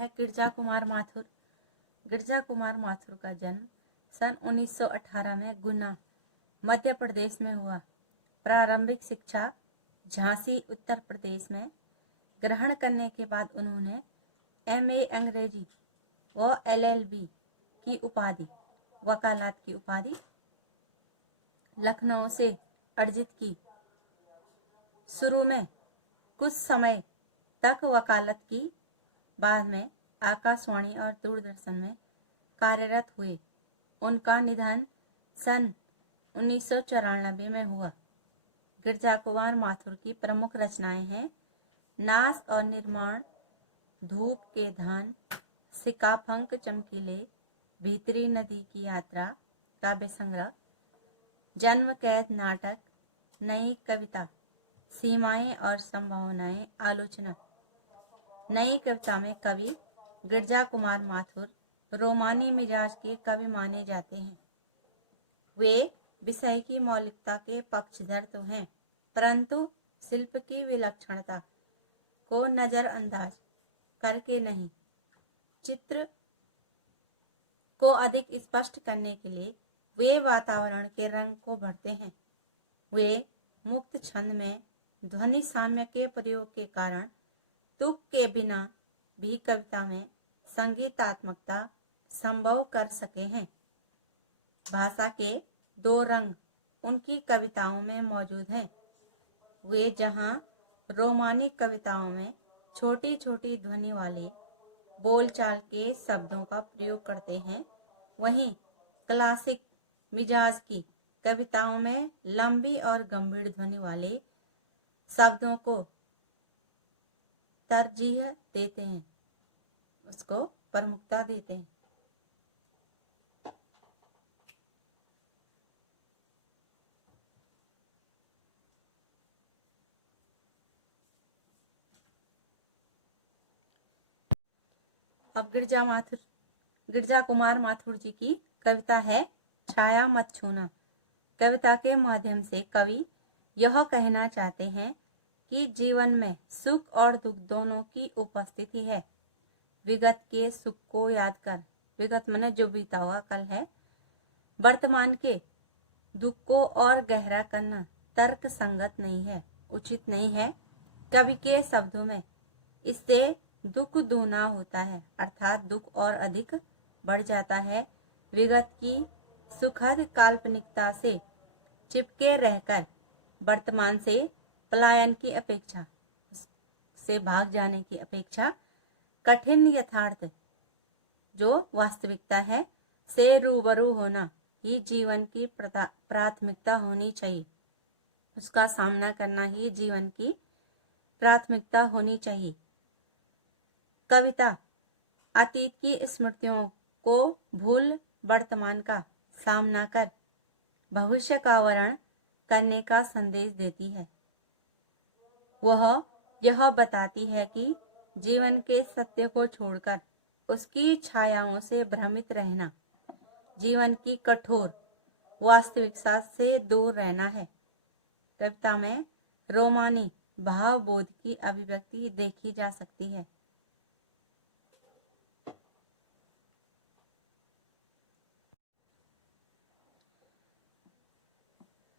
है गिरजा कुमार माथुर। गिरजा कुमार माथुर का जन्म सन 1918 में गुना, मध्य प्रदेश में हुआ। प्रारंभिक शिक्षा झांसी, उत्तर प्रदेश में ग्रहण करने के बाद उन्होंने MA अंग्रेजी व LLB की उपाधि, वकालत की उपाधि लखनऊ से अर्जित की। शुरू में कुछ समय तक वकालत की, बाद में आकाशवाणी और दूरदर्शन में कार्यरत हुए। उनका निधन सन 1994 में हुआ। गिरजा कुमार माथुर की प्रमुख रचनाएं हैं नाश और निर्माण, धूप के धान, सिकाफंक चमकीले, भीतरी नदी की यात्रा, काव्य संग्रह, जन्म कैद नाटक, नई कविता, सीमाएं और संभावनाएं, आलोचना। नई कविता में कवि गिरजा कुमार माथुर रोमानी मिजाज के कवि माने जाते हैं। वे विषय की मौलिकता के पक्षधर तो हैं, परंतु शिल्प की विलक्षणता को नजरअंदाज करके नहीं, चित्र को अधिक स्पष्ट करने के लिए वे वातावरण के रंग को भरते हैं। वे मुक्त छंद में ध्वनि साम्य के प्रयोग के कारण तुक के बिना भी कविता में संगीतात्मकता संभव कर सके हैं। भाषा के दो रंग उनकी कविताओं में मौजूद हैं। वे जहां रोमानिक कविताओं में छोटी छोटी ध्वनि वाले बोलचाल के शब्दों का प्रयोग करते हैं, वहीं क्लासिक मिजाज की कविताओं में लंबी और गंभीर ध्वनि वाले शब्दों को तरजीह देते हैं, उसको प्रमुखता देते हैं। अब गिरजा कुमार माथुर जी की कविता है छाया मत छूना। कविता के माध्यम से कवि यह कहना चाहते हैं कि जीवन में सुख और दुख दोनों की उपस्थिति है। विगत के सुख को याद कर, विगत माने जो बीता हुआ कल है, वर्तमान के दुख को और गहरा करना तर्क संगत नहीं है, उचित नहीं है। कवि के शब्दों में इससे दुख दूना होता है, अर्थात दुख और अधिक बढ़ जाता है। विगत की सुखद काल्पनिकता से चिपके रहकर वर्तमान से पलायन की अपेक्षा, से भाग जाने की अपेक्षा कठिन यथार्थ जो वास्तविकता है से रूबरू होना ही जीवन की प्राथमिकता होनी चाहिए। उसका सामना करना ही जीवन की प्राथमिकता होनी चाहिए। कविता अतीत की स्मृतियों को भूल वर्तमान का सामना कर भविष्य का वर्ण करने का संदेश देती है। वह यह बताती है कि जीवन के सत्य को छोड़कर उसकी छायाओं से भ्रमित रहना, जीवन की कठोर वास्तविकता से दूर रहना है। कविता में रोमानी भावबोध की अभिव्यक्ति देखी जा सकती है।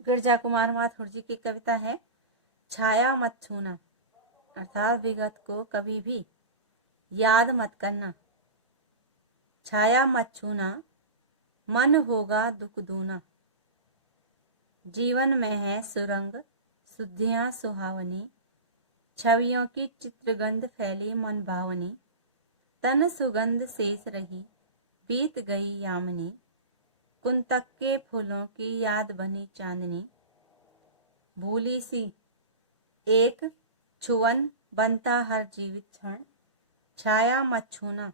गिरजा कुमार माथुर जी की कविता है छाया मत छूना, अर्थात विगत को कभी भी याद मत करना। छाया मत छूना, मन होगा दुख दूना। जीवन में है सुरंग सुधियां सुहावनी, छवियों की चित्रगंध फैली मन भावनी। तन सुगंध शेष रही बीत गई यामिनी, कुंतक के फूलों की याद बनी चांदनी। भूली सी एक छुअन बनता हर जीवित क्षण, छाया मत छूना,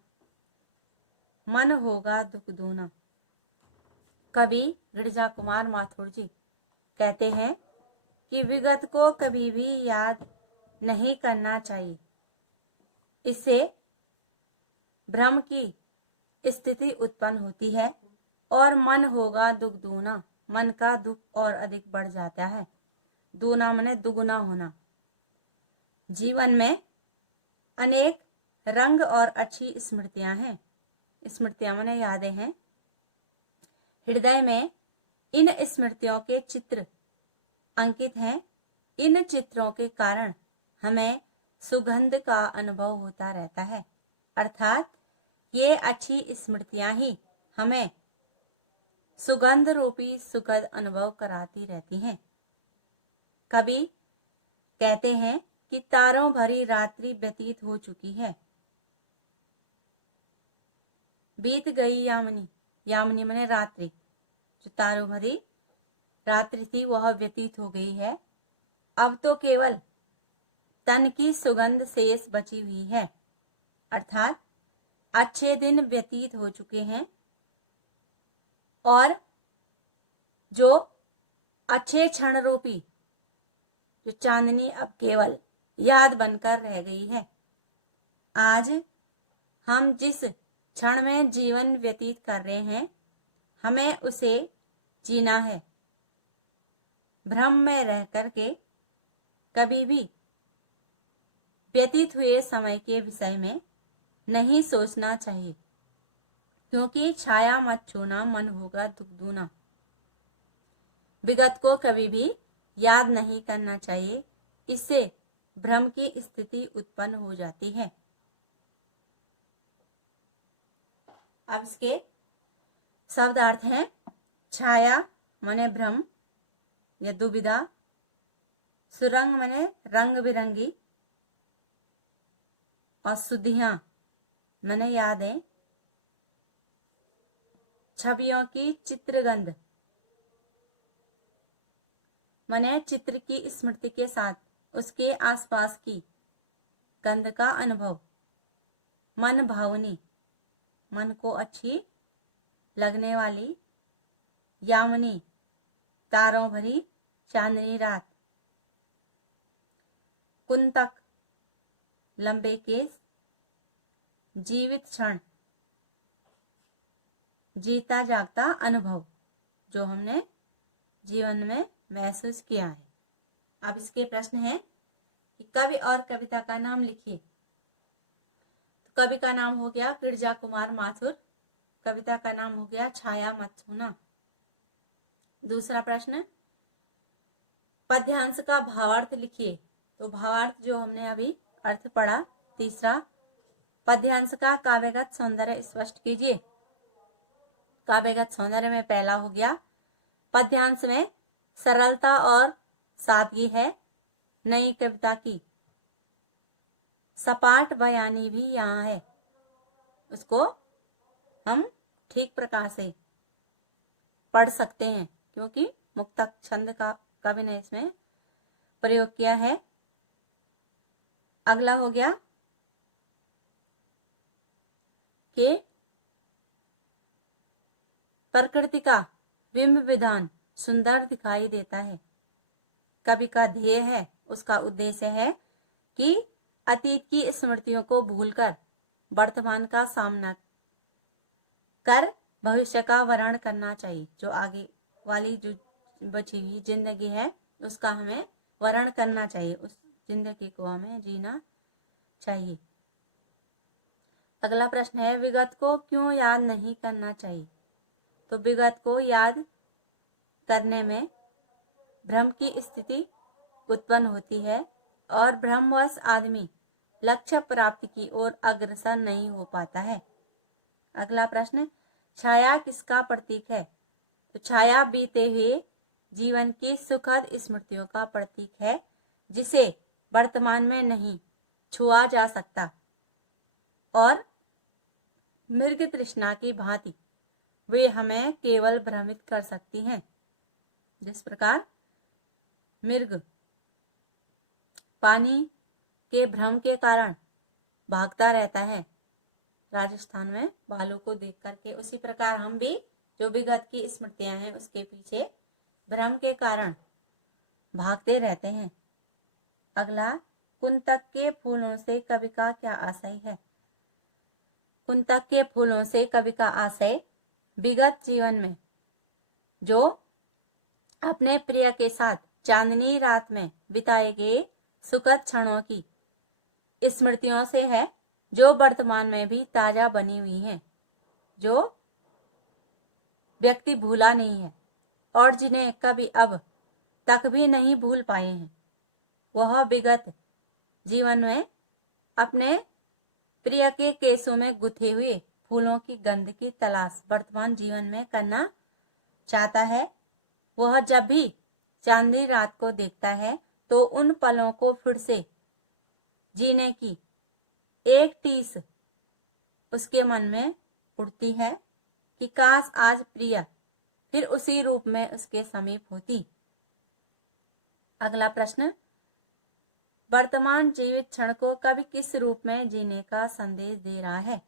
मन होगा दुख दूना। कवि गिरजा कुमार माथुर जी कहते हैं कि विगत को कभी भी याद नहीं करना चाहिए, इससे भ्रम की स्थिति उत्पन्न होती है और मन होगा दुख दूना, मन का दुख और अधिक बढ़ जाता है। दूना माने दुगुना होना। जीवन में अनेक रंग और अच्छी स्मृतियां हैं। स्मृतियां माने यादें हैं। हृदय में इन स्मृतियों के चित्र अंकित हैं। इन चित्रों के कारण हमें सुगंध का अनुभव होता रहता है, अर्थात ये अच्छी स्मृतियां ही हमें सुगंध रूपी सुखद अनुभव कराती रहती हैं। कवि कहते हैं कि तारों भरी रात्रि व्यतीत हो चुकी है, बीत गई यामिनी। यामिनी माने रात्रि, जो तारों भरी रात्रि थी वह व्यतीत हो गई है। अब तो केवल तन की सुगंध शेष बची हुई है, अर्थात अच्छे दिन व्यतीत हो चुके हैं और जो अच्छे क्षण रूपी जो चांदनी अब केवल याद बनकर रह गई है। आज हम जिस क्षण में जीवन व्यतीत कर रहे हैं, हमें उसे जीना है। भ्रम में रह करके कभी भी व्यतीत हुए समय के विषय में नहीं सोचना चाहिए, क्योंकि छाया मत छूना मन होगा दुख दूना। विगत को कभी भी याद नहीं करना चाहिए, इससे भ्रम की स्थिति उत्पन्न हो जाती है। अब इसके शब्दार्थ हैं। छाया माने भ्रम या दुविधा, सुरंग माने रंग बिरंगी, और सुधियां माने यादें, छवियों की चित्रगंध माने चित्र की स्मृति के साथ उसके आसपास की गंध का अनुभव, मन भावनी मन को अच्छी लगने वाली, यामिनी तारों भरी चांदनी रात, कुंतक लंबे केस, जीवित क्षण जीता जागता अनुभव जो हमने जीवन में महसूस किया है। अब इसके प्रश्न है कि कवि और कविता का नाम लिखिए। तो कवि का नाम हो गया गिरजा कुमार माथुर, कविता का नाम हो गया छाया मत छूना। दूसरा प्रश्न, पद्यांश का भावार्थ लिखिए। तो भावार्थ जो हमने अभी अर्थ पढ़ा। तीसरा, पद्यांश का काव्यगत सौंदर्य स्पष्ट कीजिए। काव्यगत सौंदर्य में पहला हो गया, पद्यांश में सरलता और सादगी है। नई कविता की सपाट बयानी भी यहाँ है, उसको हम ठीक प्रकार से पढ़ सकते हैं, क्योंकि मुक्तक छंद का कवि ने इसमें प्रयोग किया है। अगला हो गया कि प्रकृति का बिंब विधान सुंदर दिखाई देता है। कवि का ध्येय है, उसका उद्देश्य है कि अतीत की स्मृतियों को भूलकर वर्तमान का सामना कर भविष्य का वर्णन करना चाहिए। जो आगे वाली जो बची हुई जिंदगी है उसका हमें वर्णन करना चाहिए, उस जिंदगी को हमें जीना चाहिए। अगला प्रश्न है, विगत को क्यों याद नहीं करना चाहिए। तो विगत को याद करने में भ्रम की स्थिति उत्पन्न होती है और भ्रमवश आदमी लक्ष्य प्राप्ति की ओर अग्रसर नहीं हो पाता है। अगला प्रश्न, छाया किसका प्रतीक है। तो छाया बीते हुए जीवन की सुखद स्मृतियों का प्रतीक है, जिसे वर्तमान में नहीं छुआ जा सकता और मृग तृष्णा की भांति वे हमें केवल भ्रमित कर सकती हैं। जिस प्रकार मृग पानी के भ्रम के कारण भागता रहता है राजस्थान में भालू को देख करके, उसी प्रकार हम भी जो विगत की स्मृतियां हैं उसके पीछे भ्रम के कारण भागते रहते हैं। अगला, कुंतक के फूलों से कवि का क्या आशय है। कुंतक के फूलों से कवि का आशय विगत जीवन में जो अपने प्रिय के साथ चांदनी रात में बिताए गए सुखद क्षणों की स्मृतियों से है। जो वर्तमान में भी ताजा बनी हुई हैं, जो व्यक्ति भूला नहीं है और जिन्हें कभी अब तक भी नहीं भूल पाए हैं। वह विगत जीवन में अपने प्रिय के केसों में गुथे हुए फूलों की गंध की तलाश वर्तमान जीवन में करना चाहता है। वह जब भी चांदनी रात को देखता है तो उन पलों को फिर से जीने की एक टीस उसके मन में उठती है कि काश आज प्रिया फिर उसी रूप में उसके समीप होती। अगला प्रश्न, वर्तमान जीवित क्षण को कवि किस रूप में जीने का संदेश दे रहा है?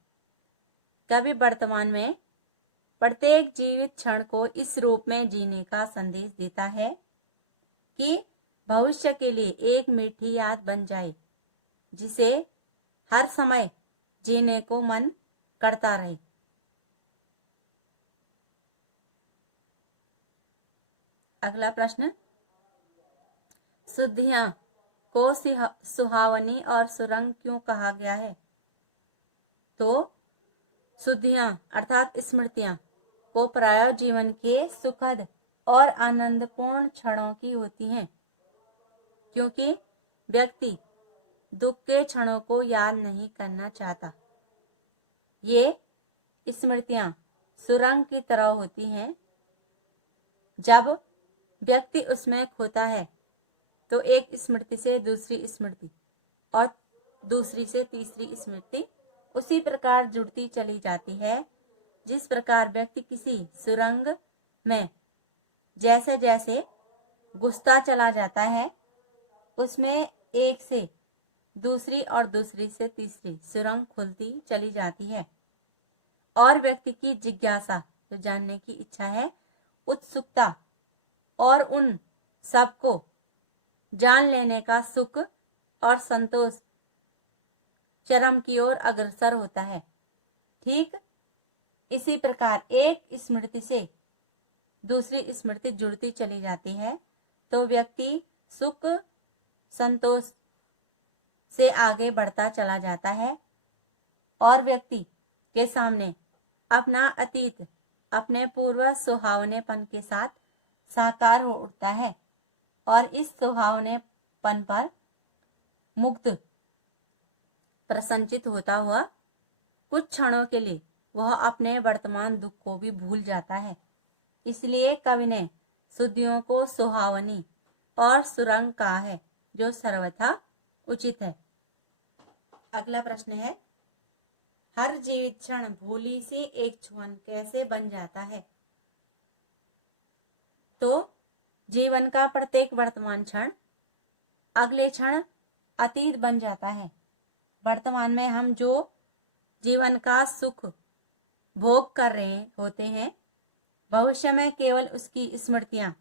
कवि वर्तमान में प्रत्येक जीवित क्षण को इस रूप में जीने का संदेश देता है कि भविष्य के लिए एक मीठी याद बन जाए जिसे हर समय जीने को मन करता रहे। अगला प्रश्न, सुधियां को सुहावनी और सुरंग क्यों कहा गया है? तो सुधियां अर्थात स्मृतियां को प्राय जीवन के सुखद और आनंदपूर्ण क्षणों की होती हैं, क्योंकि व्यक्ति दुख के क्षणों को याद नहीं करना चाहता। ये स्मृतियां सुरंग की तरह होती हैं। जब व्यक्ति उसमें खोता है तो एक स्मृति से दूसरी स्मृति और दूसरी से तीसरी स्मृति उसी प्रकार जुड़ती चली जाती है। जिस प्रकार व्यक्ति किसी सुरंग में जैसे जैसे घुसता चला जाता है, उसमें एक से दूसरी और दूसरी से तीसरी सुरंग खुलती चली जाती है और व्यक्ति की जिज्ञासा, जो जानने की इच्छा है, उत्सुकता और उन सबको जान लेने का सुख और संतोष चरम की ओर अग्रसर होता है। ठीक इसी प्रकार एक स्मृति से दूसरी स्मृति जुड़ती चली जाती है तो व्यक्ति सुख संतोष से आगे बढ़ता चला जाता है और व्यक्ति के सामने अपना अतीत अपने पूर्व सुहावनेपन के साथ साकार हो उठता है और इस सुहावनेपन पर मुक्त प्रसन्नचित होता हुआ कुछ क्षणों के लिए वह अपने वर्तमान दुख को भी भूल जाता है। इसलिए कवि ने सुधियों को सुहावनी और सुरंग कहा है, जो सर्वथा उचित है। अगला प्रश्न है, हर जीवित क्षण भूली सी एक छुअन कैसे बन जाता है? तो जीवन का प्रत्येक वर्तमान क्षण अगले क्षण अतीत बन जाता है। वर्तमान में हम जो जीवन का सुख भोग कर रहे होते हैं, भविष्य में केवल उसकी स्मृतियां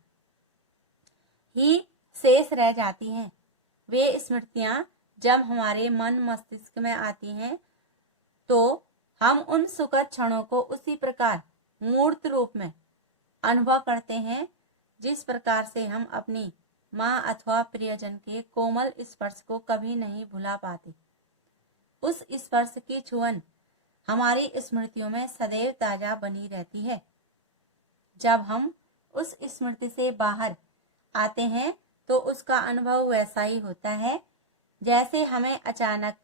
ही शेष रह जाती हैं। वे स्मृतियां जब हमारे मन मस्तिष्क में आती हैं तो हम उन सुखद क्षणों को उसी प्रकार मूर्त रूप में अनुभव करते हैं जिस प्रकार से हम अपनी माँ अथवा प्रियजन के कोमल स्पर्श को कभी नहीं भुला पाते। उस स्पर्श की छुअन हमारी स्मृतियों में सदैव ताजा बनी रहती है। जब हम उस स्मृति से बाहर आते हैं तो उसका अनुभव वैसा ही होता है जैसे हमें अचानक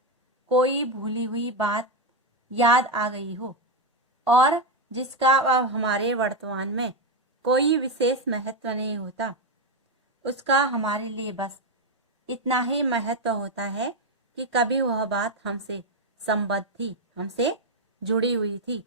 कोई भूली हुई बात याद आ गई हो और जिसका अब हमारे वर्तमान में कोई विशेष महत्व नहीं होता। उसका हमारे लिए बस इतना ही महत्व होता है कि कभी वह बात हमसे संबद्ध थी, हमसे जुड़ी हुई थी।